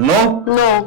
9,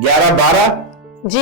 11-12,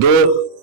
2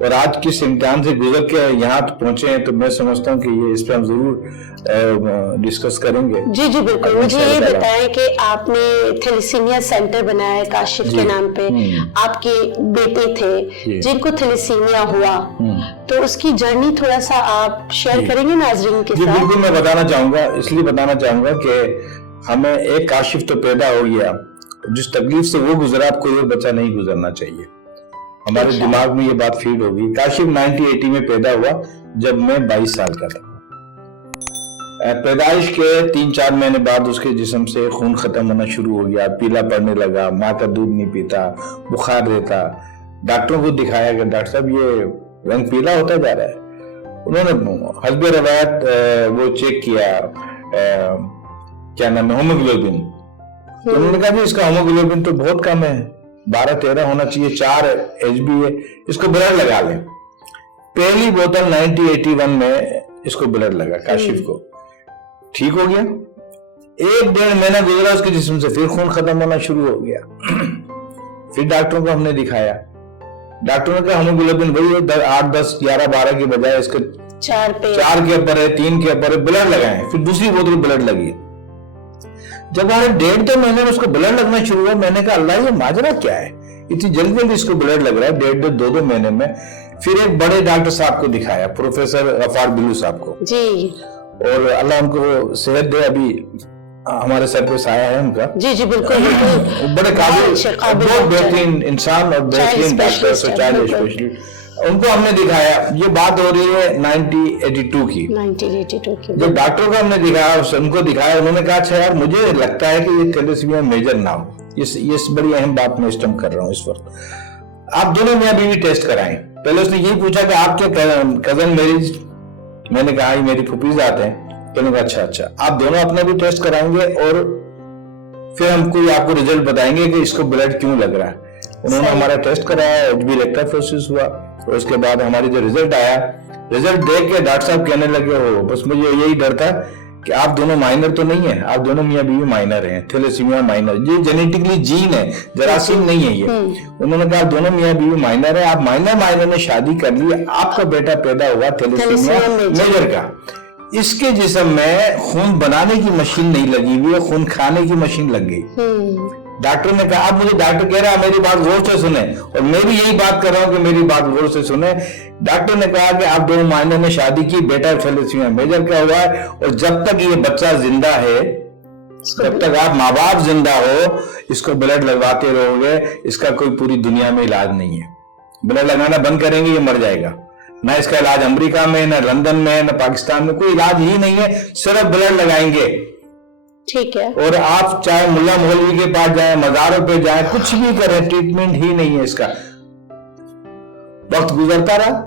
اور آج کس امتحان سے گزر کے یہاں پہنچے ہیں، تو میں سمجھتا ہوں کہ یہ اس پہ ہم ضرور ڈسکس کریں گے. جی جی بالکل. مجھے یہ بتائیں کہ آپ نے تھیلیسیمیا سینٹر بنایا ہے کاشف کے نام پہ، آپ کے بیٹے تھے جن کو تھیلیسیمیا ہوا، تو اس کی جرنی تھوڑا سا آپ شیئر کریں گے ناظرین کے ساتھ؟ جی بالکل، میں بتانا چاہوں گا، اس لیے بتانا چاہوں گا کہ ہمیں ایک کاشف تو پیدا ہو گیا، جس تکلیف سے وہ گزرا اب کوئی اور بچہ نہیں گزرنا چاہیے. ہمارے دماغ میں یہ بات فیڈ ہوگی. کاشف 1980 میں پیدا ہوا جب میں 22 سال کا تھا. پیدائش کے 3-4 مہینے بعد اس کے جسم سے خون ختم ہونا شروع ہو گیا، پیلا پڑنے لگا، ماں کا دودھ نہیں پیتا، بخار رہتا. ڈاکٹروں کو دکھایا کہ ڈاکٹر صاحب یہ رنگ پیلا ہوتا جا رہا ہے. انہوں نے حسب روایت وہ چیک کیا، کیا نام ہے، ہیموگلوبن. انہوں نے کہا کہ اس کا ہیموگلوبن تو بہت کم ہے، 12-13 ہونا چاہیے، 4 HB ہے، اس کو بلڈ لگا لیں. پہلی بوتل 1981 میں اس کو بلڈ لگا کاشف کو، ٹھیک ہو گیا. 1-1.5 مہینہ گزرا، اس کے جسم سے پھر خون ختم ہونا شروع ہو گیا. پھر ڈاکٹروں کو ہم نے دکھایا، ڈاکٹروں نے کہا ہیموگلوبن وہی ہے، 8, 10, 11, 12 کے بجائے اس کے 4 کے اوپر ہے، 3 کے اوپر ہے، بلڈ لگائیں. پھر دوسری بوتل بلڈ لگی. جب ہمارے 1.5-2 مہینے میں اس کو بلڈ لگنا شروع ہوا، میں نے کہا اللہ یہ ماجرا کیا ہے، اتنی جلدی اس کو بلڈ لگ رہا ہے 1.5-2 مہینے میں. پھر ایک بڑے ڈاکٹر صاحب کو دکھایا، پروفیسر غفار بلو صاحب کو جی، اور اللہ ان کو صحت دے، ابھی ہمارے سر پہ سایہ ہے ان کا. جی جی بالکل، بڑے قابل، بہت بہترین انسان اور بہترین ڈاکٹر، چائلڈ اسپیشلسٹ. ان کو ہم نے دکھایا. یہ بات ہو رہی ہے 1982 کی. جب ڈاکٹروں کو ہم نے دکھایا، ان کو دکھایا، انہوں نے کہا اچھا یار مجھے لگتا ہے کہ یہ تھیلیسیمیا میجر نہ ہو. یہ بڑی اہم بات میں اس ٹائم کر رہا ہوں اس وقت. آپ دونوں میاں بیوی ٹیسٹ کرائیں. پہلے اس نے یہی پوچھا کہ آپ کے کزن میرج، میں نے کہا یہ میری پھوپھی آتے ہیں. تو انہوں نے کہا اچھا آپ دونوں اپنا بھی ٹیسٹ کرائیں گے اور پھر ہم کوئی آپ کو رزلٹ بتائیں گے کہ اس کو بلڈ کیوں لگ رہا ہے. انہوں نے ہمارا ٹیسٹ کرایا، HB ریکٹافوسس ہوا، اور اس کے بعد ہماری جو رزلٹ آیا، رزلٹ دیکھ کے ڈاکٹر صاحب کہنے لگے ہو بس مجھے یہی ڈر تھا کہ آپ دونوں مائنر تو نہیں ہیں، آپ دونوں میاں بیوی مائنر ہیں، تھیلیسیمیا مائنر. یہ جینیٹکلی جین ہے، جراثیم نہیں ہے یہ. انہوں نے کہا آپ دونوں میاں بیوی مائنر ہیں، آپ مائنر نے شادی کر لی، آپ کا بیٹا پیدا ہوا تھیلیسیمیا میجر کا. اس کے جسم میں خون بنانے کی مشین نہیں لگی ہوئی ہے، خون کھانے کی مشین لگ گئی. ڈاکٹر نے کہا، اب مجھے ڈاکٹر کہہ رہا ہے میری بات غور سے سنیں، اور میں بھی یہی بات کر رہا ہوں کہ میری بات غور سے سنیں. ڈاکٹر نے کہا کہ آپ دونوں مائنر نے شادی کی، بیٹا تھیلیسیمیا میجر کا ہوا ہے، اور جب تک یہ بچہ زندہ ہے، جب تک آپ ماں باپ زندہ ہو، اس کو بلڈ لگواتے رہو گے. اس کا کوئی پوری دنیا میں علاج نہیں ہے. بلڈ لگانا بند کریں گے یہ مر جائے گا. نہ اس کا علاج امریکہ میں، نہ لندن میں، نہ پاکستان میں، کوئی علاج ہی نہیں ہے. صرف بلڈ لگائیں گے، ٹھیک ہے. اور آپ چاہے ملا مولوی کے پاس جائیں، مزاروں پہ جائیں، کچھ بھی کریں، ٹریٹمنٹ ہی نہیں ہے اس کا. وقت گزرتا رہا،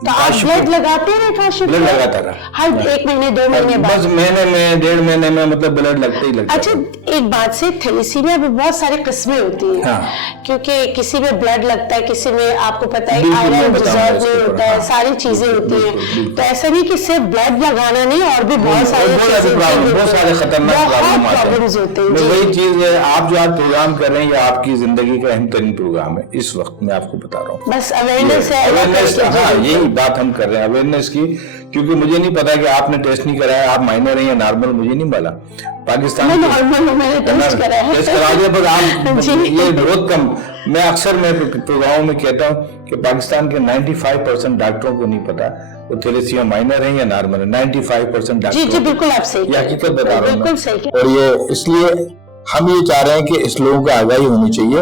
تو آپ بلڈ لگاتے رہے کاشف؟ بلڈ لگاتا رہا ہر 1 مہینے 2 مہینے بعد، بس مہینے میں 1.5 مہینے میں، مطلب بلڈ لگتے ہی لگتا. اچھا ایک بات سے، تھیلیسیمیا میں بہت ساری قسمیں ہوتی ہیں، کیونکہ کسی میں بلڈ لگتا ہے، کسی میں آپ کو پتا ہے آئرن ڈیزالو نہیں ہوتا ہے، ساری چیزیں ہوتی ہیں. تو ایسا نہیں کہ صرف بلڈ لگانا نہیں، اور بھی بہت ساری چیزیں، بہت سارے خطرناک پرابلمز ہوتے ہیں. وہی چیز ہے، آپ جو آج پروگرام کر رہے ہیں یہ آپ کی زندگی کا اہم ترین پروگرام ہے اس وقت. میں آپ کو بتا رہا ہوں، بس اویئرنیس ہے. ہاں یہی بات ہم کر رہے ہیں، اویئرنیس کی. کیونکہ مجھے نہیں پتا کہ آپ نے ٹیسٹ نہیں کرایا، آپ مائنر ہیں یا نارمل، مجھے نہیں مالا. پاکستان ٹیسٹ کرا دیا، پر آپ یہ بہت کم. میں اکثر میں پروگراموں میں کہتا ہوں کہ پاکستان کے 95% ڈاکٹروں کو نہیں پتا وہ تھیلیسیمیا مائنر ہیں یا نارمل ہیں. 95% ڈاکٹر. جی بالکل آپ صحیح، یہ حقیقت بتا رہا ہوں. اور یہ اس لیے ہم یہ چاہ رہے ہیں کہ اس لوگوں کو آگاہی ہونی چاہیے.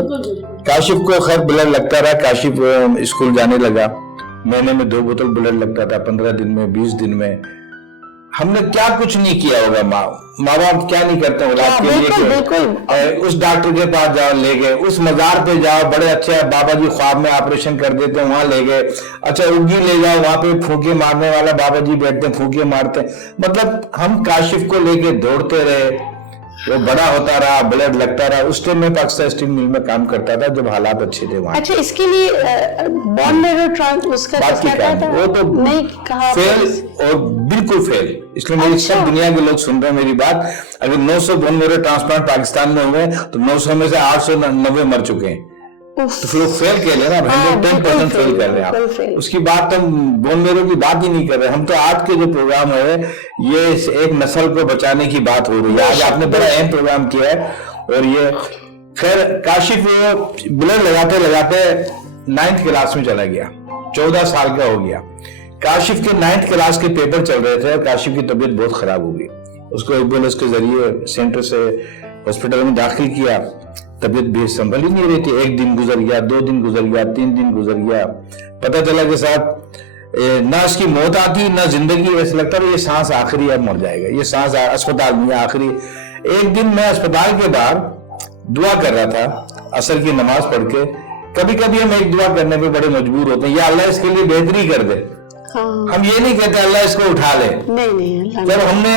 کاشف کو خیر بلڈ لگتا رہا، کاشف اسکول جانے لگا، مہینے میں 2 بوتل بلڈ لگتا تھا، 15 دن میں، 20 دن میں. ہم نے کیا کچھ نہیں کیا ہوگا. ماں باپ کیا نہیں کرتے اولاد کے لیے. اس ڈاکٹر کے پاس جاؤ، لے گئے. اس مزار پہ جاؤ، بڑے اچھے بابا جی خواب میں آپریشن کر دیتے ہیں، وہاں لے گئے. اچھا اگی لے جاؤ، وہاں پہ پھونکے مارنے والا بابا جی بیٹھتے ہیں، پھونکے مارتے ہیں. مطلب ہم کاشف کو لے کے دوڑتے رہے، وہ بڑا ہوتا رہا، بلڈ لگتا رہا. اس ٹائم میں پاکستان اسٹیل مل میں کام کرتا تھا جب حالات اچھے تھے وہاں. اچھا اس کے لیے بون میرو ٹرانسپلانٹ کیا تھا؟ وہ تو فیل، اور بالکل فیل. اس لیے میری سب دنیا کے لوگ سن رہے ہیں میری بات. اگر 900 بون میرو ٹرانسپلانٹ پاکستان میں ہوئے تو 900 میں سے 890 مر چکے ہیں. تو پھر وہ فیل کر لے نا, 110% فیل کر رہے ہیں آپ. اس کی بات ہم بون میرو کی بات ہی نہیں کر رہے, ہم تو آج کے جو پروگرام ہے یہ ایک نسل کو بچانے کی بات ہو رہی ہے. آج آپ نے بڑا اہم پروگرام کیا ہے. اور یہ خیر کاشف بلڈ لگاتے لگاتے 9th کلاس میں چلا گیا, 14 سال کا ہو گیا. کاشف کے 9th کلاس کے پیپر چل رہے تھے اور کاشف کی طبیعت بہت خراب ہو گئی. اس کو ایمبولینس کے ذریعے سینٹر سے ہاسپٹل میں داخل کیا. طبیعت بھی سنبھل ہی نہیں رہی تھی. 1 دن گزر گیا, 2 دن گزر گیا, 3 دن گزر گیا. پتہ چلا کہ صاحب نہ اس کی موت آتی نہ زندگی. ایسا لگتا ہے یہ سانس آخری اب مر جائے گا, یہ سانس اسپتال میں آخری. ایک دن میں اسپتال کے باہر دعا کر رہا تھا عصر کی نماز پڑھ کے. کبھی کبھی ہم ایک دعا کرنے پہ بڑے مجبور ہوتے ہیں, یا اللہ اس کے لیے بہتری کر دے. ہم یہ نہیں کہتے اللہ اس کو اٹھا لے. جب ہم نے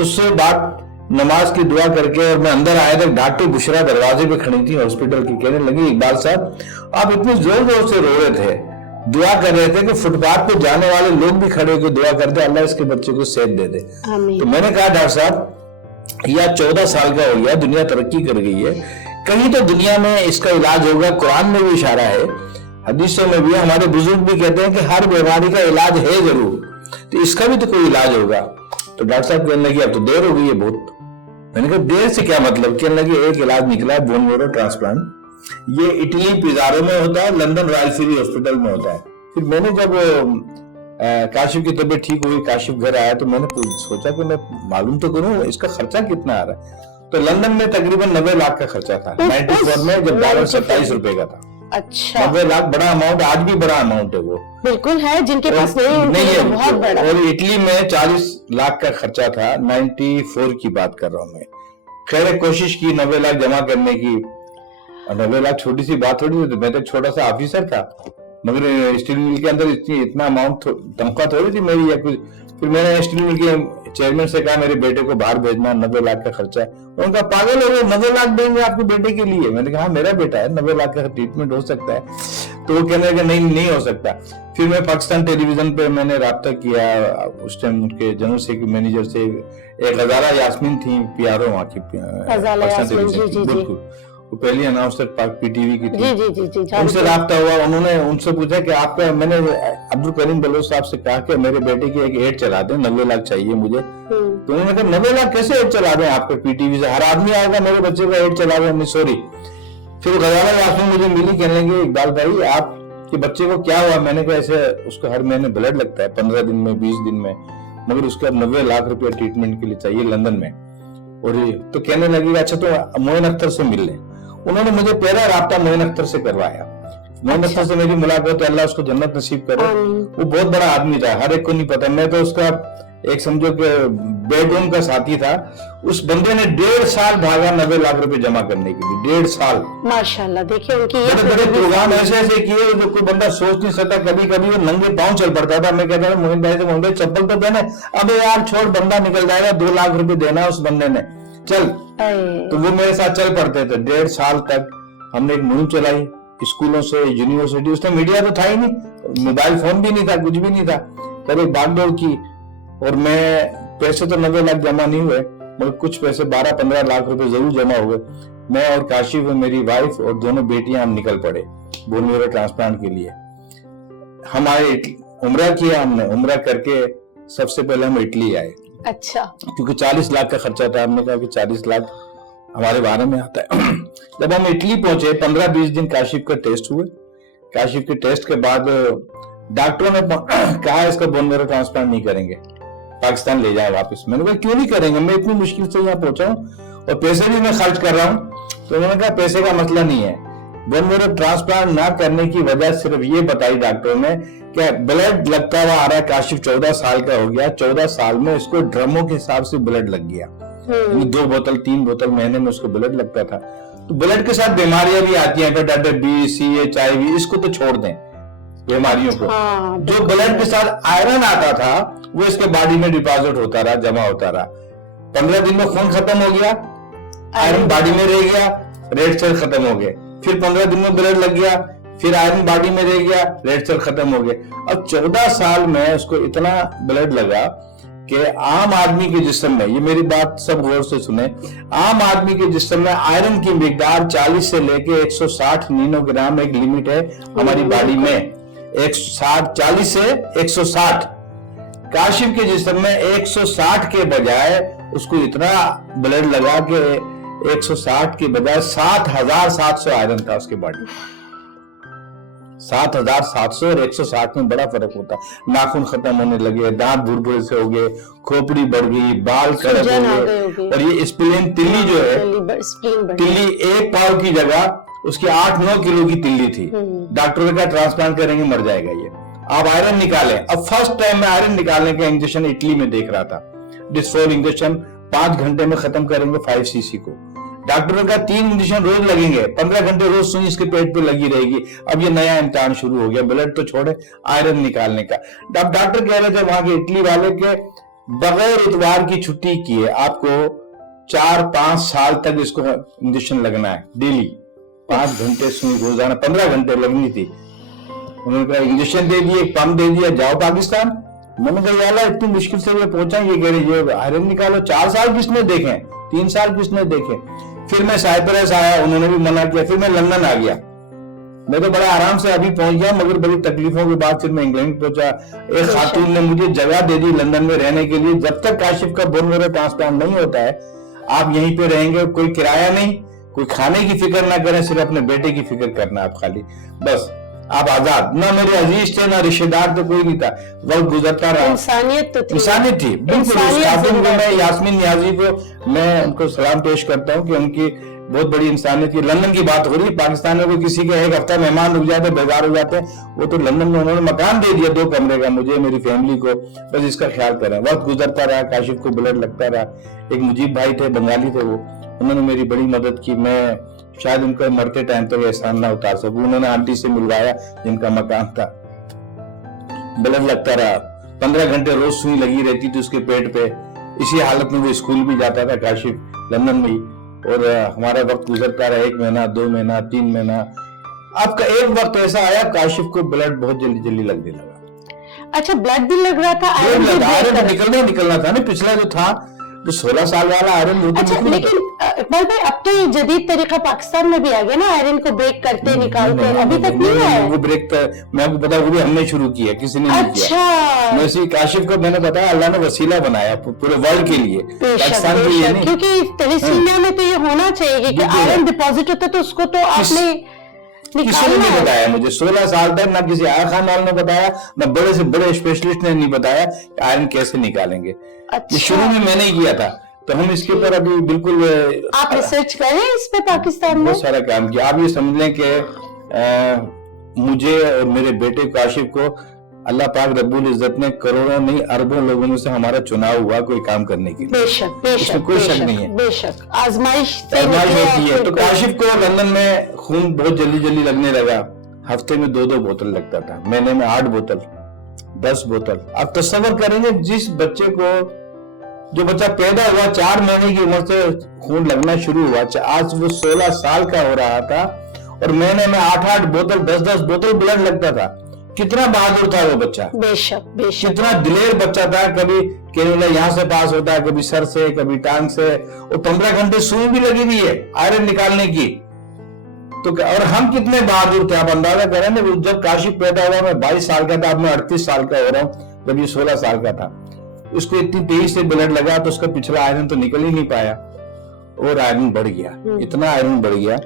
اس سے بات نماز کی دعا کر کے اور میں اندر آیا تھا, ڈاکٹر بشرا دروازے پہ کھڑی تھی ہاسپٹل کی, کہنے لگی اقبال صاحب آپ اتنی زور زور سے رو رہے تھے, دعا کر رہے تھے کہ فٹ پاتھ پہ جانے والے لوگ بھی کھڑے ہو کے دعا کرتے اللہ اس کے بچے کو صحت دے دے. تو میں نے کہا ڈاکٹر صاحب یا 14 سال کا ہو گیا, دنیا ترقی کر گئی ہے, کہیں تو دنیا میں اس کا علاج ہوگا. قرآن میں بھی اشارہ ہے, حدیثوں میں بھی, ہمارے بزرگ بھی کہتے ہیں کہ ہر بیماری کا علاج ہے ضرور, تو اس کا بھی تو کوئی علاج ہوگا. تو ڈاکٹر صاحب کہنے لگے اب تو دیر ہو گئی ہے بہت. میں نے کہا دیر سے کیا مطلب؟ کہنے لگے ایک علاج نکلا ہے بون میرو ٹرانسپلانٹ. یہ اٹلی پیزارو میں ہوتا ہے, لندن رائل فری ہاسپٹل میں ہوتا ہے. پھر میں نے جب کاشف کی طبیعت ٹھیک ہوئی, کاشف گھر آیا, تو میں نے سوچا کہ میں معلوم تو کروں اس کا خرچہ کتنا آ رہا ہے. تو لندن میں تقریباً 90 لاکھ کا خرچہ تھا 94 میں, جب $27 کا تھا. اچھا 90 لاکھ بڑا اماؤنٹ, آج بھی بڑا اماؤنٹ ہے وہ. بالکل ہے, جن کے پاس نہیں ہے بہت بڑا. اور اٹلی میں 40 لاکھ کا خرچہ تھا, 94 کی بات کر رہا ہوں میں. خیر کوشش کی 90 لاکھ جمع کرنے کی. 90 لاکھ چھوٹی سی بات تھوڑی تھی, میں تو چھوٹا سا آفیسر تھا, مگر اسٹیل مل کے اندر اتنا اماؤنٹ تنخواہ تھوڑی تھی میری یا کچھ. پھر میں نے اسٹیل مل کے چیئرمین سے کہا میرے بیٹے کو باہر بھیجنا, 90 لاکھ کا خرچہ ہے. ان کا پاگل ہو گئے, 90 لاکھ دیں گے آپ کے بیٹے کے لیے؟ میں نے کہا ہاں میرا بیٹا ہے, 90 لاکھ کا ٹریٹمنٹ ہو سکتا ہے. تو وہ کہنے لگے نہیں ہو سکتا. پھر میں پاکستان ٹیلی ویژن پہ میں نے رابطہ کیا, اس ٹائم ان کے جنرل سیکرٹری مینیجر سے, ایک غزالہ یاسمین تھی پی آر او وہاں کی پاکستان ٹیلی ویژن, بالکل وہ پہلی اناؤنسر پی ٹی وی کی تھی. ان سے رابطہ ہوا, انہوں نے ان سے پوچھا کہ آپ کا, میں نے عبد الکریم بلوچ صاحب سے کہا کہ میرے بیٹے کی ایک ایڈ چلا دیں, 90 لاکھ چاہیے مجھے. تو انہوں نے کہا 90 لاکھ کیسے ایڈ چلا دیں آپ کا پی ٹی وی سے, ہر آدمی آئے گا میرے بچے کا ایڈ چلا دیں. سوری. پھر غزالہ یاسمین مجھے ملی, کہنے لگے اقبال بھائی آپ کے بچے کو کیا ہوا؟ میں نے کہا ایسے اس کو ہر مہینے بلڈ لگتا ہے 15 دن میں 20 دن میں, مگر اس کا 90 لاکھ روپیہ ٹریٹمنٹ کے لیے چاہیے لندن میں. اور تو کہنے لگے اچھا تو معین اختر سے مل لیں. انہوں نے مجھے پہلا رابطہ معین اختر سے کروایا. معین اختر سے میری ملاقات, اللہ اس کو جنت نصیب کرے. وہ بہت بڑا آدمی تھا, ہر ایک کو نہیں پتا. میں تو اس کا ایک سمجھو کہ بیڈ روم کا ساتھی تھا. اس بندے نے 1.5 سال بھاگا 90 لاکھ روپے جمع کرنے کے لیے, 1.5 سال. ماشاءاللہ دیکھیں ان کی بڑے بڑے پروگرام ایسے کیے جو کوئی بندہ سوچ نہیں سکتا. کبھی کبھی وہ ننگے پاؤں چل پڑتا تھا. میں کہتا تھا موہن بھائی سے, موہن بھائی چپل تو پہنے. ابے یار چھوڑ, بندہ نکل جائے گا, 2 لاکھ روپے دینا اس بندے نے, چل. تو وہ میرے ساتھ چل پڑتے تھے. 1.5 سال تک ہم نے ایک مہم چلائی اسکولوں سے, یونیورسٹی. اس میں میڈیا تو تھا ہی نہیں, موبائل فون بھی نہیں تھا, کچھ بھی نہیں تھا. پھر ایک باغ دوڑ کی, اور میں پیسے تو 90 لاکھ جمع نہیں ہوئے, مگر کچھ پیسے 12-15 لاکھ روپے ضرور جمع ہوئے. میں اور کاشف, میری وائف اور دونوں بیٹیاں ہم نکل پڑے بون میرو ٹرانسپلانٹ کے لیے. ہم آئے, عمرہ کیا ہم نے. عمرہ کر کے سب سے پہلے ہم اٹلی آئے. اچھا. کیونکہ 40 لاکھ کا خرچہ تھا. ہم نے کہا کہ 40 لاکھ ہمارے بارے میں آتا ہے. جب ہم اٹلی پہنچے 15-20 دن کاشف کا ٹیسٹ ہوئے. کاشف کے ٹیسٹ کے بعد ڈاکٹروں نے کہا اس کا بون میرو ٹرانسپلانٹ نہیں کریں گے, پاکستان لے جائے واپس. میں نے کہا کیوں نہیں کریں گے, میں اتنی مشکل سے یہاں پہنچا ہوں اور پیسے بھی میں خرچ کر رہا ہوں. تو انہوں نے کہا پیسے کا مسئلہ نہیں ہے, بون میرو ٹرانسپلانٹ نہ کرنے کی وجہ صرف یہ بتائی ڈاکٹروں نے کہ بلڈ لگتا ہوا آ رہا ہے. کاشف 14 سال کا ہو گیا, 14 سال میں اس کو ڈرموں کے حساب سے بلڈ لگ گیا. 2 بوتل 3 بوتل مہینے میں اس کو بلڈ لگتا تھا. تو بلڈ کے ساتھ بیماریاں بھی آتی ہیں, hepatitis B, C, H I V, اس کو تو چھوڑ دیں بیماریوں کو. جو بلڈ کے ساتھ آئرن آتا تھا وہ اس کے باڈی میں ڈپازٹ ہوتا رہا, جمع ہوتا رہا. 15 دن میں خون ختم ہو گیا, آئرن باڈی میں رہ گیا, ریڈ سیل ختم ہو گئے. پھر 15 دن میں بلڈ لگ گیا, پھر آئرن باڈی میں رہ گیا, ریڈ سیل ختم ہو گئے. اب 14 سال میں اس کو اتنا بلڈ لگا کہ عام آدمی کے جسم میں، یہ میری بات سب غور سے سنیں، عام آدمی کے جسم میں آئرن کی مقدار 40 سے لے کے 160 نینو گرام ایک لمٹ ہے ہماری باڈی میں، 40 سے 160. کاشف کے جسم میں 160 کے بجائے اس کو اتنا بلڈ لگا کہ 160 کے بجائے 7700 آئرن تھا اس کے باڈی میں. 7700 اور 160 میں بڑا فرق ہوتا ہے. ناخن ختم ہونے لگے، دانت بھور سے ہو گئے، کھوپڑی بڑھ گئی، بال کڑک ہو گئے، اور یہ اسپلین تلی جو ہے، تلی 1 پاؤ کی جگہ اس کی 8-9 کلو کی تلی تھی. ڈاکٹر نے کہا ٹرانسپلانٹ کریں گے مر جائے گا یہ، آپ آئرن نکالیں. اب فرسٹ ٹائم میں آئرن نکالنے کا انجیکشن اٹلی میں دیکھ رہا تھا. ڈسفول انجیکشن 5 گھنٹے میں ختم کریں گے 5 cc کو. ڈاکٹر نے کہا 3 انجیکشن روز لگیں گے، 15 گھنٹے روز سوئی اس کے پیٹ پہ لگی رہے گی. اب یہ نیا امتحان شروع ہو گیا، بلڈ تو چھوڑے، آئرن نکالنے کا. اب ڈاکٹر کہہ رہے تھے وہاں کے اٹلی والے کے بغیر اتوار کی چھٹی کیے آپ کو 4-5 سال تک اس کو انجیکشن لگنا ہے ڈیلی. 5 گھنٹے سوئی روزانہ، 15 گھنٹے لگنی تھی. انہوں نے کہا انجیکشن دے دیے، ایک پمپ دے دیا، جاؤ پاکستان. میں نے کہا یا اللہ اتنی مشکل سے یہ پہنچا، یہ کہہ رہے یہ آئرن نکالو. 4 سال کس نے دیکھے، 3 سال کس نے دیکھے. پھر میں سائپرس آیا، انہوں نے بھی منع کیا. پھر میں لندن آ گیا. میں تو بڑا آرام سے ابھی پہنچ گیا، مگر بڑی تکلیفوں کے بعد پھر میں انگلینڈ پہنچا. ایک خاتون نے مجھے جگہ دے دی لندن میں رہنے کے لیے. جب تک کاشف کا بون میرو ٹرانسپلانٹ نہیں ہوتا ہے آپ یہیں پہ رہیں گے، کوئی کرایہ نہیں، کوئی کھانے کی فکر نہ کریں، صرف اپنے بیٹے کی فکر کرنا آپ خالی، بس آپ آزاد. نہ میرے عزیز تھے نہ رشتہ دار تھے، کوئی نہیں تھا. وقت گزرتا رہا، انسانیت تھی بالکل. میں یاسمین نیازی کو میں ان کو سلام پیش کرتا ہوں کہ ان کی بہت بڑی انسانیت کی. لندن کی بات ہو رہی ہے، پاکستان میں کوئی کسی کا 1 ہفتہ مہمان رک جاتے بیزار ہو جاتے ہیں. وہ تو لندن میں انہوں نے مکان دے دیا 2 کمرے کا مجھے، میری فیملی کو. بس اس کا خیال کریں. وقت گزرتا رہا، کاشف کو بلڈ لگتا رہا. ایک مجیب بھائی تھے، بنگالی تھے، وہ انہوں نے میری بڑی مدد کی. میں شاید ان کا مرتے ٹائم تک احسان نہ اتار سکوں. انہوں نے آنٹی سے ملوایا جن کا مکان تھا. بلڈ لگتا رہا، 15 گھنٹے روز سوئی لگی رہتی تھی اس کے پیٹ پہ. اسی حالت میں وہ اسکول بھی جاتا تھا کاشف لندن میں ہی. اور ہمارا وقت گزرتا رہا، 1 مہینہ 2 مہینہ 3 مہینہ. اب کا ایک وقت ایسا آیا کاشف کو بلڈ بہت جلدی لگنے لگا. اچھا بلڈ بھی لگ رہا تھا، آئرن نکلنا تھا نا. پچھلا جو تھا جو 16 سال والا آئرن، لیکن اقبال بھائی اب تو یہ جدید طریقہ پاکستان میں بھی آ گیا نا، آئرن کو بریک کرتے نکالتے. ابھی تک نہیں آیا وہ بریک. میں آپ کو پتا وہ بھی ہم نے شروع کیا، کسی نے نہیں کیا. اچھا، کاشف کو میں نے بتایا اللہ نے وسیلہ بنایا پورے ورلڈ کے لیے، پاکستان کے لیے نہیں. کیونکہ تلیسیمیا میں تو یہ ہونا چاہیے کہ آئرن ڈپازٹ ہوتا ہے، تو اس کو تو آپ نے کسی نے نہیں بتایا مجھے 16 سال تک. نہ کسی آیا خان وال نے بتایا، نہ بڑے سے بڑے اسپیشلسٹ نے نہیں بتایا کہ آئرن کیسے نکالیں گے. یہ شروع میں نے کیا تھا، تو ہم اس کے اوپر ابھی بالکل آپ ریسرچ کریں اس پہ پاکستان میں بہت سارا کام کیا. آپ یہ سمجھ لیں کہ مجھے اور میرے بیٹے کاشف کو اللہ پاک رب العزت نے کروڑوں نہیں اربوں لوگوں میں سے ہمارا چناؤ ہوا کوئی کام کرنے کے لیے. بے شک کوئی شک نہیں ہے، بے شک آزمائش ہوتی ہے. تو کاشف کو لندن میں خون بہت جلدی لگنے لگا. ہفتے میں 2 بوتل لگتا تھا، مہینے میں 8 بوتل 10 بوتل. آپ تصور کریں گے جس بچے کو، جو بچہ پیدا ہوا 4 مہینے کی عمر سے خون لگنا شروع ہوا، آج وہ 16 سال کا ہو رہا تھا اور مہینے میں 8 بوتل 10 بوتل بلڈ لگتا تھا. کتنا بہادر تھا وہ بچہ، بے شک کتنا دلیر بچہ تھا. کبھی کینولا یہاں سے پاس ہوتا ہے، کبھی سر سے، کبھی ٹانگ سے. اور 15 گھنٹے سوئی بھی لگی ہوئی ہے آئرن نکالنے کی. تو اور ہم کتنے بہادر تھے. آپ اندازہ کریں نا، جب کاشف پیدا ہوا میں 22 سال کا تھا، اب میں 38 سال کا ہو رہا ہوں، جب یہ 16 سال کا تھا. اس کو اتنی تیزی سے بلڈ لگا تو اس کا پچھلا آئرن تو نکل ہی نہیں پایا، اور آئرن بڑھ گیا. اتنا آئرن بڑھ گیا.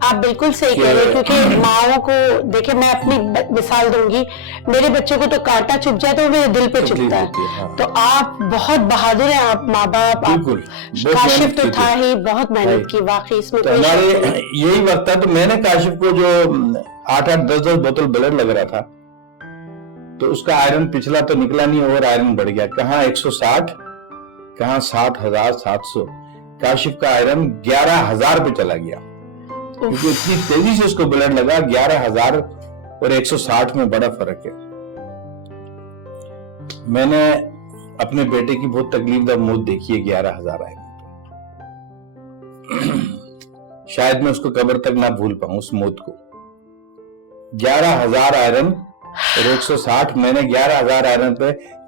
آپ بالکل صحیح کہہ رہے ہیں، کیونکہ ماؤں کو دیکھیں، میں اپنی مثال دوں گی. میرے بچے کو تو کانٹا چپ جائے تو وہ میرے دل پہ چپتا ہے. تو آپ بہت بہادر ہیں، آپ ماں باپ. کاشف تو تھا ہی، بہت محنت کی واقعی اس میں. ہمارے یہی وقت تھا. تو میں نے کاشف کو جو 8 10 بوتل بلڈ لگ رہا تھا، تو اس کا آئرن پچھلا تو نکلا نہیں، اور آئرن بڑھ گیا. کہاں 160، کہاں 60,700. کاشف کا آئرن 11,000 پہ چلا گیا، کیونکہ اتنی تیزی سے اس کو بلڈ لگا. 11,000 اور 160 میں بڑا فرق ہے. میں نے اپنے بیٹے کی بہت تکلیف دہ موت دیکھی ہے 11,000 آئرن. شاید میں اس کو قبر تک نہ بھول پاؤں اس موت کو. 11,000 آئرن اور 160. میں نے 11,000 آئرن پہ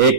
1,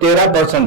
13%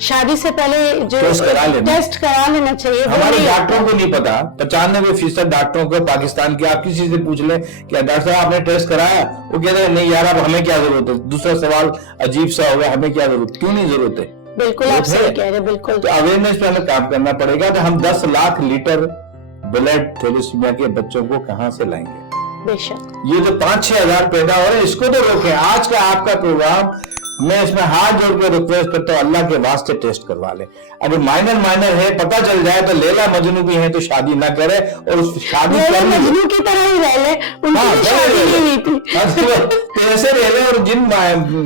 شادی سے پہلے جو ٹیسٹ کرا لینا چاہیے. ہمارے ڈاکٹروں کو نہیں پتا, 95% ڈاکٹروں کو پاکستان کے, آپ کسی سے پوچھ لیں کہ ڈاکٹر صاحب آپ نے ٹیسٹ کرایا, وہ کہتے ہیں نہیں یار اب ہمیں کیا ضرورت ہے. دوسرا سوال عجیب سا ہوگا, ہمیں کیا ضرورت, کیوں نہیں ضرورت ہے؟ بالکل آپ صحیح کہہ رہے ہیں. بالکل تو اویئرنیس پہ ہمیں کام کرنا پڑے گا. تو ہم 10 لاکھ لیٹر بلڈ تھیلیسیمیا کے بچوں کو کہاں سے لائیں گے؟ بے شک. یہ جو 5-6 ہزار پیدا ہو رہے ہیں, اس کو تو روکیں. آج کا آپ کا پروگرام میں اس میں ہاتھ جوڑ کے ریکویسٹ کرتا ہوں, اللہ کے واسطے ٹیسٹ کروا لیں. اگر مائنر ہے, پتہ چل جائے تو لیلا مجنو بھی ہیں تو شادی نہ کرے, اور اس شادی مجنو کی طرح ہی رہ لے, ان کی شادی نہیں ہوئی تھی ایسے رہ لیں. اور جن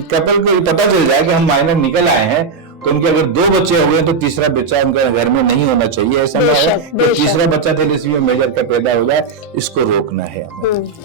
کپل کو پتہ چل جائے کہ ہم مائنر نکل آئے ہیں, تو ان کے اگر 2 بچے ہوئے تو تیسرا بچہ ان کے گھر میں نہیں ہونا چاہیے. ایسا نہ ہو کہ تیسرا بچہ تھیلیسیمیا میجر کا پیدا ہو جائے. اس کو روکنا ہے.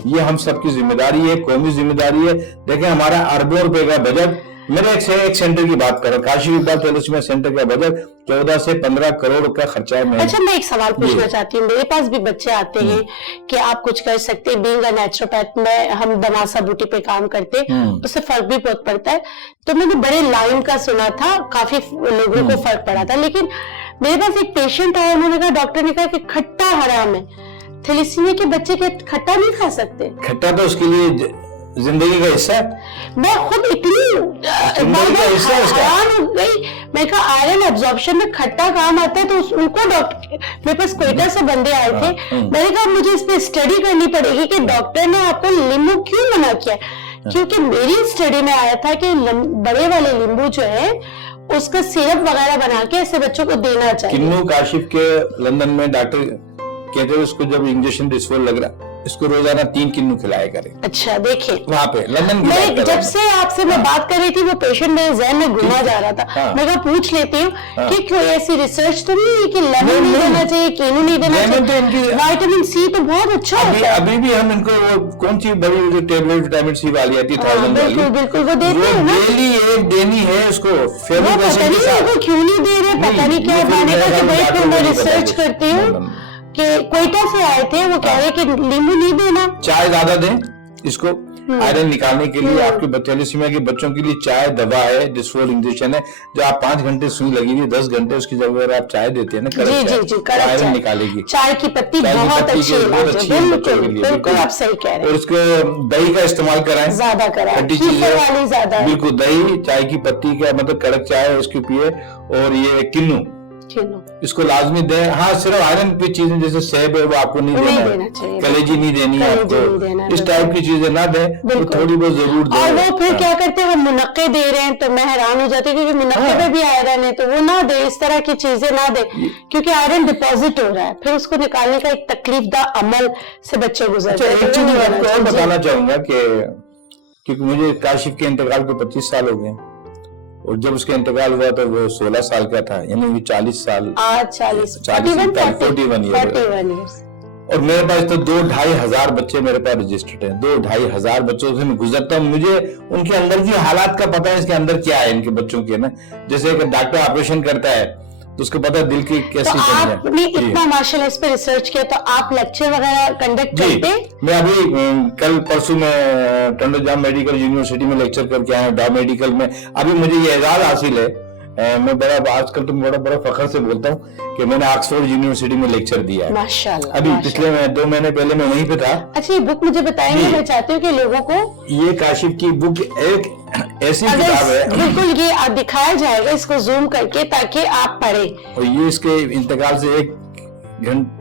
یہ ہم سب کی ذمہ داری ہے, قومی ذمہ داری ہے. دیکھیں ہمارا اربوں روپے کا بجٹ, میرے ایک سینٹر کی بات کریں, کاشف اقبال تھیلیسیمیا سینٹر کا بجٹ 14 سے 15 کروڑ کا خرچہ ہے. اچھا میں ایک سوال پوچھنا چاہتی ہوں, میرے پاس بھی بچے آتے ہیں کہ آپ کچھ کر سکتے ہیں. بینگ اے نیچروپیتھ میں ہم دماسا بوٹی پہ کام کرتے, اس سے فرق بھی بہت پڑتا ہے. تو میں نے بڑے لائن کا سنا تھا, کافی لوگوں کو فرق پڑا تھا. لیکن میرے پاس ایک پیشنٹ آیا, انہوں نے کہا ڈاکٹر نے کہا کہ کھٹا حرام ہے, تھیلیسیمیا کے بچے کے کھٹا نہیں کھا سکتے. کھٹا تو اس کے لیے زندگی کا حصہ ہے. میں خود اتنی حیران ہو گئی, میں کہا آئرن ایبزارپشن میں کھٹا کام آتا ہے. تو ان کو ڈاکٹر, میرے پاس کوئٹہ سے بندے آئے تھے, میں نے کہا مجھے اس پہ اسٹڈی کرنی پڑے گی کہ ڈاکٹر نے آپ کو لیمبو کیوں منع کیا. کیونکہ میری اسٹڈی میں آیا تھا کہ بڑے والے لیمبو جو ہے اس کا سیرپ وغیرہ بنا کے ایسے بچوں کو دینا چاہیے. کنو کاشف کے لندن میں ڈاکٹر کہتے ہیں اس کو جب انجیکشن ڈسفول لگ رہا, اس کو روزانہ 3 کنو کھلایا کریں. اچھا دیکھیں وہاں پہ لندن میں جب سے آپ سے میں بات کر رہی تھی, وہ پیشنٹ میرے ذہن میں گھوما جا رہا تھا. میں کہا پوچھ لیتی ہوں کہ کوئی ایسی ریسرچ تو نہیں ہے کہ لیمن نہیں دینا چاہیے, کینو نہیں دینا چاہیے, وائٹامن سی تو بہت اچھا ہوتا ہے. ابھی بھی ہم ان کو کون سی بڑی ٹیبلٹ وٹامن سی والی آتی ہے 1000 والی, بالکل وہ دیتے ہیں نا, ڈیلی ایک دینی ہے اس کو. پتہ نہیں وہ کیوں نہیں دے رہے, پتہ نہیں کیا. میں نے کہا کہ بھائی پھر میں ریسرچ کرتی ہوں کہ کوئٹہ سے آئے تھے, وہ کہہ رہے کہ لیمبو نہیں دینا. چائے زیادہ دیں اس کو آئرن نکالنے کے لیے. آپ کے تھیلیسیمیا کے بچوں کے لیے چائے دوا ہے, ڈسفول انجیکشن ہے. جو آپ 5 گھنٹے سوئی لگی ہوئی 10 گھنٹے, اس کی جگہ اگر آپ چائے دیتے ہیں نا, آئرن نکالے گی. چائے کی پتی بہت اچھی ہے, بالکل آپ صحیح کہہ رہے ہیں. اور اس کو دہی کا استعمال کرائیں, زیادہ کرائیں, بالکل دہی, چائے کی پتی کا مطلب کڑک چائے اس کی پیے. اور یہ کنو اس کو لازمی دیں. ہاں صرف آئرن کی چیزیں جیسے سیب ہے وہ آپ کو نہیں دینا چاہیے, کلیجی نہیں دینی ہے آپ کو, اس ٹائپ کی چیزیں نہ دیں, تھوڑی بہت ضرور دیں. اور وہ پھر کیا کرتے ہیں, وہ منقے دے رہے ہیں, تو میں حیران ہو جاتی ہوں کیونکہ منقے میں بھی آئرن ہے, تو وہ نہ دے, اس طرح کی چیزیں نہ دے, کیونکہ آئرن ڈپازٹ ہو رہا ہے. پھر اس کو نکالنے کا ایک تکلیف دہ عمل سے بچے گزرتے ہیں. ایک چیز میں آپ کو اور بتانا چاہوں گا کہ کیونکہ مجھے کاشف کے انتقال کو 25 سال ہو گئے, اور جب اس کا انتقال ہوا تو وہ 16 سال کا تھا, یعنی 40 سال, 41 ایئرز. اور میرے پاس تو 2-2.5 ہزار بچے میرے پاس رجسٹرڈ ہیں. 2-2.5 ہزار بچوں سے میں گزرتا ہوں, مجھے ان کے اندر کی حالات کا پتہ ہے, اس کے اندر کیا ہے ان کے بچوں کے نا. جیسے ایک ڈاکٹر آپریشن کرتا ہے تو اس کو پتا دل کی کیسی چیز ہے. آپ نے اتنا ماشاءاللہ اس پہ ریسرچ کیا, تو آپ لیکچر وغیرہ کنڈکٹ کرتے ہیں؟ میں ابھی کل پرسوں میں ٹنڈو جام میڈیکل یونیورسٹی میں لیکچر کر کے آیا ہوں, ڈا میڈیکل میں. ابھی مجھے یہ اعزاز حاصل ہے, میں آج کل تو بڑا فخر سے بولتا ہوں کہ میں نے آکسفورڈ یونیورسٹی میں لیکچر دیا ہے ماشاءاللہ. ابھی پچھلے 2 مہینے پہلے میں وہیں پہ تھا. اچھا یہ بک مجھے بتائیں گے, میں چاہتی ہوں کہ لوگوں کو یہ کاشف کی بک ایک ایسی کتاب ہے, بالکل یہ دکھایا جائے گا اس کو زوم کر کے تاکہ آپ پڑھیں. اور یہ اس کے انتقال سے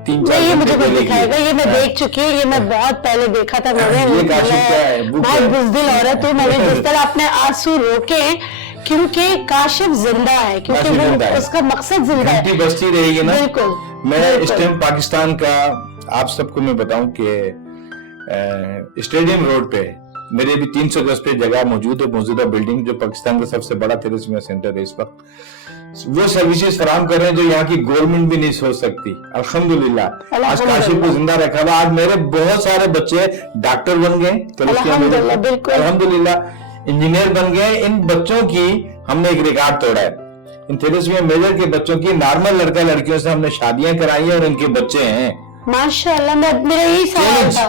3-4 یہ مجھے کوئی دکھائے گا, یہ میں دیکھ چکی ہوں, یہ میں بہت پہلے دیکھا تھا. میں بہت بزدل عورت ہوں, میں نے جس طرح اپنے آنسو روکے کیونکہ کاشف زندہ ہے, کیونکہ وہ اس کا مقصد زندہ ہے, بستی رہے گی نا. بالکل. میں اس ٹائم پاکستان کا آپ سب کو میں بتاؤں کہ اسٹیڈیم روڈ پہ میرے بھی 300 گز پہ جگہ موجود ہے, موجودہ بلڈنگ جو پاکستان کا سب سے بڑا تھیلیسیمیا سینٹر ہے اس وقت. وہ سروسز فراہم کر رہے ہیں جو یہاں کی گورنمنٹ بھی نہیں سوچ سکتی. الحمدللہ آج کاشف کو زندہ رکھا ہوا. آج میرے بہت سارے بچے ڈاکٹر بن گئے, الحمدللہ انجینئر بن گئے. ان بچوں کی ہم نے ایک ریکارڈ توڑا ہے. ان تھیلیسیمیا میجر کے بچوں کی نارمل لڑکا لڑکیوں سے ہم نے شادیاں کرائی ہیں اور ان کے بچے ہیں ماشاءاللہ. میرا یہی سوال تھا,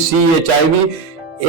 C, HIV।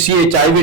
C, HIV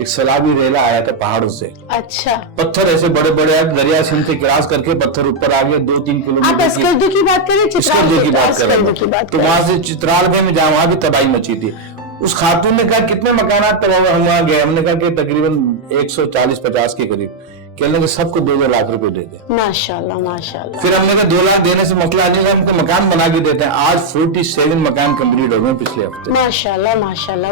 ایک سیلابی ریلا آیا تھا پہاڑوں سے. اچھا. پتھر ایسے بڑے بڑے آئے, دریا سندھ سے کراس کر کے پتھر اوپر آ گئے 2-3 کلومیٹر. آپ اسکردو کی بات کریں, اسکردو کی بات کریں, تو وہاں سے چترال میں جہاں وہاں بھی تباہی مچی تھی. اس خاتون نے کہا کتنے مکانات تباہ, ہم وہاں گئے, ہم نے کہا کہ تقریباً 140-50 کے قریب. کہنے لگے سب کو 2-2 لاکھ روپے دے دیں. ماشاءاللہ ماشاءاللہ. پھر ہم نے کہا 2 لاکھ دینے سے مسئلہ نہیں ہے, ہم کو مکان بنا کے دیتے ہیں. آج 47 مکان کمپلیٹ ہو گئے پچھلے ہفتے. ماشاءاللہ ماشاءاللہ.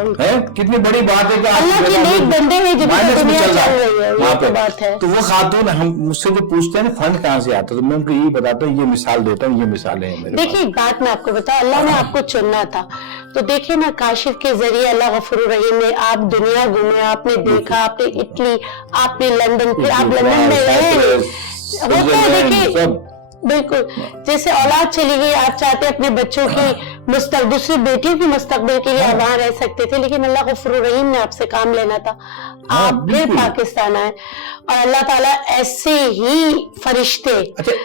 کتنی بڑی بات ہے کہ اللہ کے نیک بندے ہیں جن کی دنیا چل رہی ہے, یہ تو بات ہے. تو وہ خاتون ہم مجھ سے جو پوچھتے ہیں نا فنڈ کہاں سے آتا ہے, تو میں ان کو یہی بتاتا ہوں, یہ مثال دیتا ہوں, یہ مثالیں ہیں میرے. دیکھیں ایک بات میں آپ کو بتاؤں, اللہ نے آپ کو چننا تھا تو دیکھیں نا, کاشف کے ذریعے اللہ غفور الرحیم نے آپ دنیا گھومے, آپ نے دیکھا, آپ نے اٹلی, آپ نے لندن, پھر آپ لندن میں رہے. ہوتا ہے دیکھیں بالکل, جیسے اولاد چلی گئی, آپ چاہتے اپنے بچوں کی دوسری بیٹیوں کی مستقبل کے لیے وہاں رہ سکتے تھے, لیکن اللہ غفور الرحیم نے آپ سے کام لینا تھا, آپ پھر پاکستان آئے. اور اللہ تعالیٰ ایسے ہی فرشتے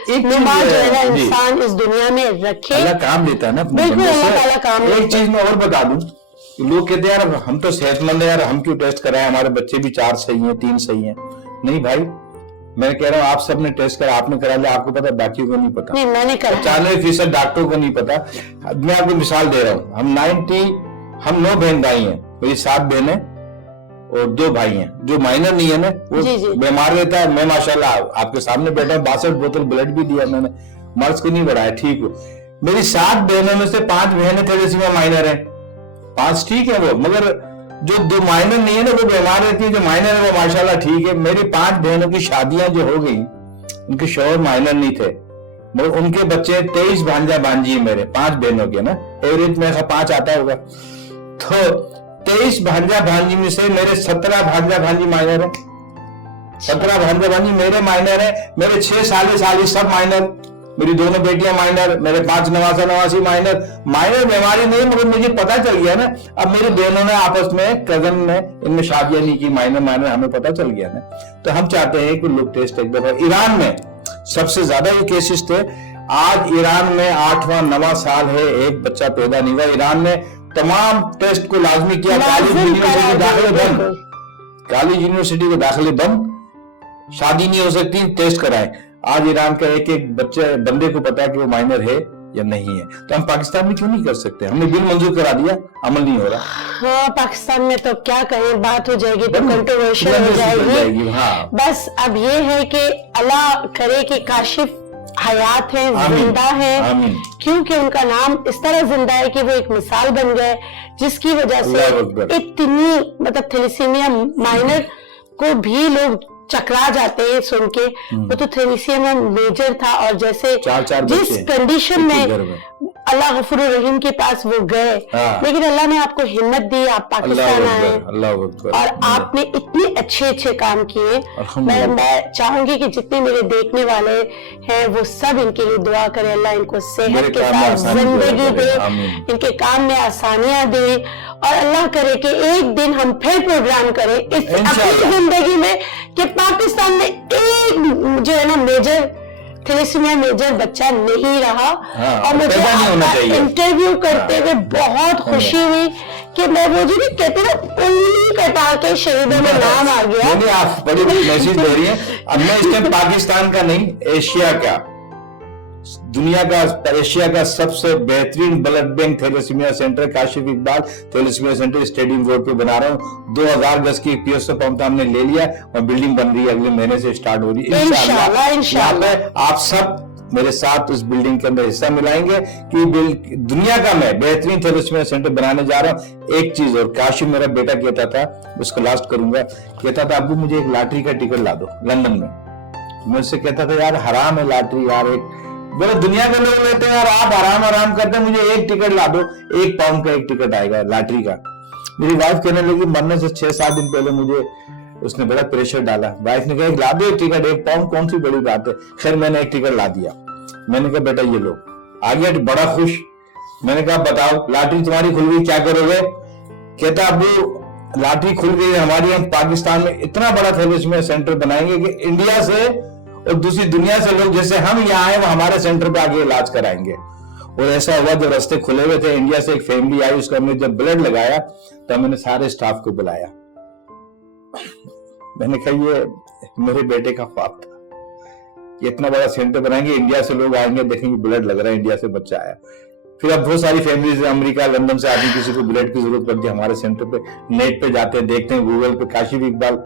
نما جو ہے نا انسان اس دنیا میں رکھے, اللہ کام لیتا ہے نا. بالکل اللہ تعالیٰ کام لیتا ہے. ایک چیز میں اور بتا دوں, لوگ کہتے ہیں یار ہم تو صحت مند ہیں, یار ہم کیوں ٹیسٹ کرائیں, ہمارے بچے بھی 4 صحیح ہیں 3 صحیح ہیں. نہیں بھائی, میں کہہ رہا ہوں آپ سب نے ٹیسٹ کرا, آپ نے کرا لیا, آپ کو پتا, باقیوں کو نہیں پتا. نہیں میں نے کرا, 95% ڈاکٹروں کو نہیں پتا. میں آپ کو مثال دے رہا ہوں, ہم 9 بہن بھائی ہیں, میری 7 بہنیں اور 2 بھائی ہیں. جو مائنر نہیں ہے نا وہ بیمار رہتا ہے, میں ماشاءاللہ آپ کے سامنے بیٹھا ہوں, 62 بوتل بلڈ بھی دیا میں نے, مرض کو نہیں بڑھایا, ٹھیک ہو. میری 7 بہنوں میں سے 5 بہنیں تھیلیسیمیا مائنر ہیں, 5 ٹھیک ہے وہ, مگر جو 2 مائنر نہیں ہے نا وہ بیمار رہتی ہے, جو مائنر ہے وہ ماشاءاللہ ٹھیک ہے. میری 5 بہنوں کی شادیاں جو ہو گئی, ان کے شوہر مائنر نہیں تھے, مگر ان کے بچے 23 بھانجا بھانجی ہیں میرے 5 بہنوں کے نا, ایوریج میں 5 آتا ہوگا. تو 23 بھانجا بھانجی میں سے میرے 17 بھانجا بھانجی مائنر ہیں, 17 بھانجا بھانجی میرے مائنر ہیں. میرے 6 سالے سب مائنر, میری 2 بیٹیاں مائنر, میرے 5 نواسی مائنر. مائنر بیماری نہیں, مگر مجھے پتا چل گیا نا, اب میری بہنوں نے آپس میں کزن نے ان میں شادیاں نہیں کی, مائنر ہمیں پتا چل گیا نا. تو ہم چاہتے ہیں کہ لوگ ٹیسٹ ایک دفعہ. ایران میں سب سے زیادہ یہ کیسز تھے. آج ایران میں 8واں 9واں سال ہے, ایک بچہ پیدا نہیں ہوا. ایران نے تمام ٹیسٹ کو لازمی کیا, کالج یونیورسٹی کے داخلے بند, کالج یونیورسٹی کے داخلے بند, شادی نہیں ہو سکتی, ٹیسٹ کرائیں. آج ایران کا ایک بندے کو پتا ہے کہ وہ مائنر ہے یا نہیں ہے. تو ہم پاکستان میں کیوں نہیں کر سکتے؟ ہم نے بل منظور کرا دیا, عمل نہیں ہو رہا. ہاں پاکستان میں تو کیا کہیں, بات ہو جائے گی تو کنٹروورشل ہو جائے گی. بس اب یہ ہے کہ اللہ کرے کہ کاشف حیات ہیں, زندہ ہیں, کیونکہ ان کا نام اس طرح زندہ ہے کہ وہ ایک مثال بن گئے, جس کی وجہ سے اتنی مطلب تھیلیسیمیا مائنر کو بھی لوگ چکرا جاتے ہیں سن کے. وہ تو تھیلیسیمیا میجر تھا, اور جیسے جس کنڈیشن میں اللہ غفور الرحیم کے پاس وہ گئے, لیکن اللہ نے آپ کو ہمت دی, آپ پاکستان آئے اور آپ نے اتنے اچھے کام کیے. میں چاہوں گی کہ جتنے میرے دیکھنے والے ہیں وہ سب ان کے لیے دعا کریں, اللہ ان کو صحت کے ساتھ زندگی دے, ان کے کام میں آسانیاں دے, اور اللہ کرے کہ ایک دن ہم پھر پروگرام کریں اس اپنی زندگی میں کہ پاکستان میں ایک جو ہے نا میجر تھیلیسیمیا میجر بچہ نہیں رہا. اور مجھے آپ کا انٹرویو کرتے ہوئے بہت خوشی ہوئی کہ میں وہ جو نہیں کہتے نا انگلی کٹا کے شہیدوں میں نام آ گیا. آپ بڑی میسج دے رہی ہیں. اب میں اس ٹائم پاکستان کا نہیں, ایشیا کا, دنیا کا, ایشیا کا سب سے بہترین blood bank thalassaemia centre Kashif Iqbal thalassaemia centre stadium road پہ بنا رہا ہوں. 2000 گز کی پی ایس او پمپ ہم نے لے لیا اور بلڈنگ بن رہی ہے, اگلے مہینے سے اسٹارٹ ہو رہی ہے انشاءاللہ. آپ سب میرے ساتھ اس بلڈنگ کے اندر حصہ ملائیں گے کہ دنیا کا میں بہترین تھیلیسیمیا سینٹر بنانے جا رہا ہوں. ایک چیز اور, کاشف میرا بیٹا کہتا تھا, اس کو لاسٹ کروں گا, کہتا تھا ابو مجھے ایک لاٹری کا ٹکٹ لا دو لندن میں. میں اس سے کہتا تھا یار حرام ہے لاٹری یار, ایک بولے دنیا کے لوگ لیتے ہیں اور آپ آرام کرتے ہیں, مجھے ایک ٹکٹ لا دو, 1 پاؤنڈ کا ایک ٹکٹ آئے گا لاٹری کا. میری وائف کہنے لگی, مرنے سے 6-7 دن پہلے مجھے اس نے بڑا پریشر ڈالا. وائف نے کہا لا دو ایک ٹکٹ, 1 پاؤنڈ کون سی بڑی بات ہے. خیر میں نے ایک ٹکٹ لا دیا. میں نے کہا بیٹا یہ لو, آ گیا بڑا خوش. میں نے کہا بتاؤ لاٹری تمہاری کھل گئی, کیا کرو گے؟ کہتا ابو لاٹری کھل گئی ہماری, ہم پاکستان میں اتنا بڑا تھیلیسیمیا سینٹر بنائیں گے کہ انڈیا سے اور دوسری دنیا سے لوگ جیسے ہم یہاں آئے وہ ہمارے سینٹر پہ آگے علاج کرائیں گے. اور ایسا ہوا, جو رستے کھلے ہوئے تھے, انڈیا سے ایک فیملی آئی, اس کو ہم نے جب بلڈ لگایا تو ہم نے سارے سٹاف کو بلایا میں نے کہا یہ میرے بیٹے کا خواب تھا کہ اتنا بڑا سینٹر بنائیں گے, انڈیا سے لوگ آئیں گے, دیکھیں گے بلڈ لگ رہا ہے, انڈیا سے بچہ آیا. پھر اب بہت ساری فیملیز امریکہ لندن سے آتی, کسی کو بلڈ کی ضرورت پڑتی ہے, ہمارے سینٹر پہ نیٹ پہ جاتے ہیں, دیکھتے ہیں گوگل پہ, کاشف اقبال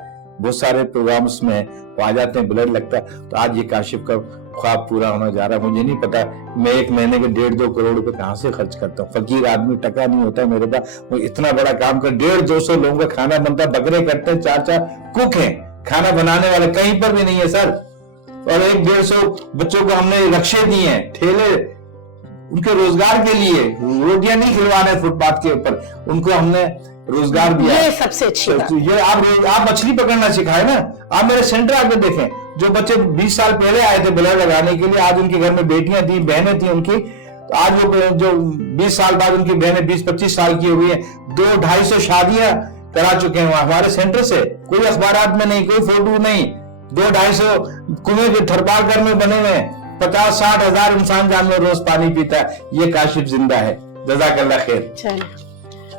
بہت سارے پروگرامز میں وہ آ جاتے ہیں, بلڈ لگتا ہے. تو آج یہ کاشف کا خواب پورا ہونا جا رہا ہے. مجھے نہیں پتا میں ایک مہینے کے 1.5-2 کروڑ روپے کہاں سے خرچ کرتا ہوں. فقیر آدمی, ٹکا نہیں ہوتا ہے میرے پاس, وہ اتنا بڑا کام کر 150-200 لوگوں کا کھانا بنتا ہے, بکرے کرتے ہیں, 4 کوک ہیں, کھانا بنانے والے کہیں پر بھی نہیں ہے سر. اور 100-150 بچوں کو ہم نے رکشے دیے ہیں, ٹھیلے, ان کے روزگار کے لیے, روٹیاں نہیں کھلوانے فٹ پاتھ کے اوپر, ان کو ہم نے روزگار دیا. یہ سب سے اچھی بات. یہ آپ مچھلی پکڑنا سکھائے نا. آپ میرے سینٹر آ کے دیکھیں, جو بچے 20 سال پہلے آئے تھے بلڈ لگانے کے لیے, آج ان کے گھر میں بیٹیاں تھیں, بہنیں تھیں ان کی, تو آج وہ جو 20 سال بعد ان کی بہنیں 20-25 سال کی ہوئی ہیں, 200-250 شادیاں کرا چکے ہیں ہمارے سینٹر سے. کوئی اخبارات میں نہیں, کوئی فوٹو نہیں, 200-250 کنویں کے تھرپال میں بنے ہوئے ہیں, 50-60 ہزار انسان جانور روز پانی پیتا ہے. یہ کاشف زندہ ہے. جزاک اللہ خیر.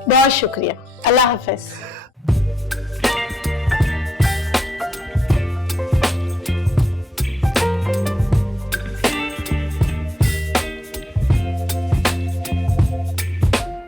بہت شکریہ. اللہ حافظ.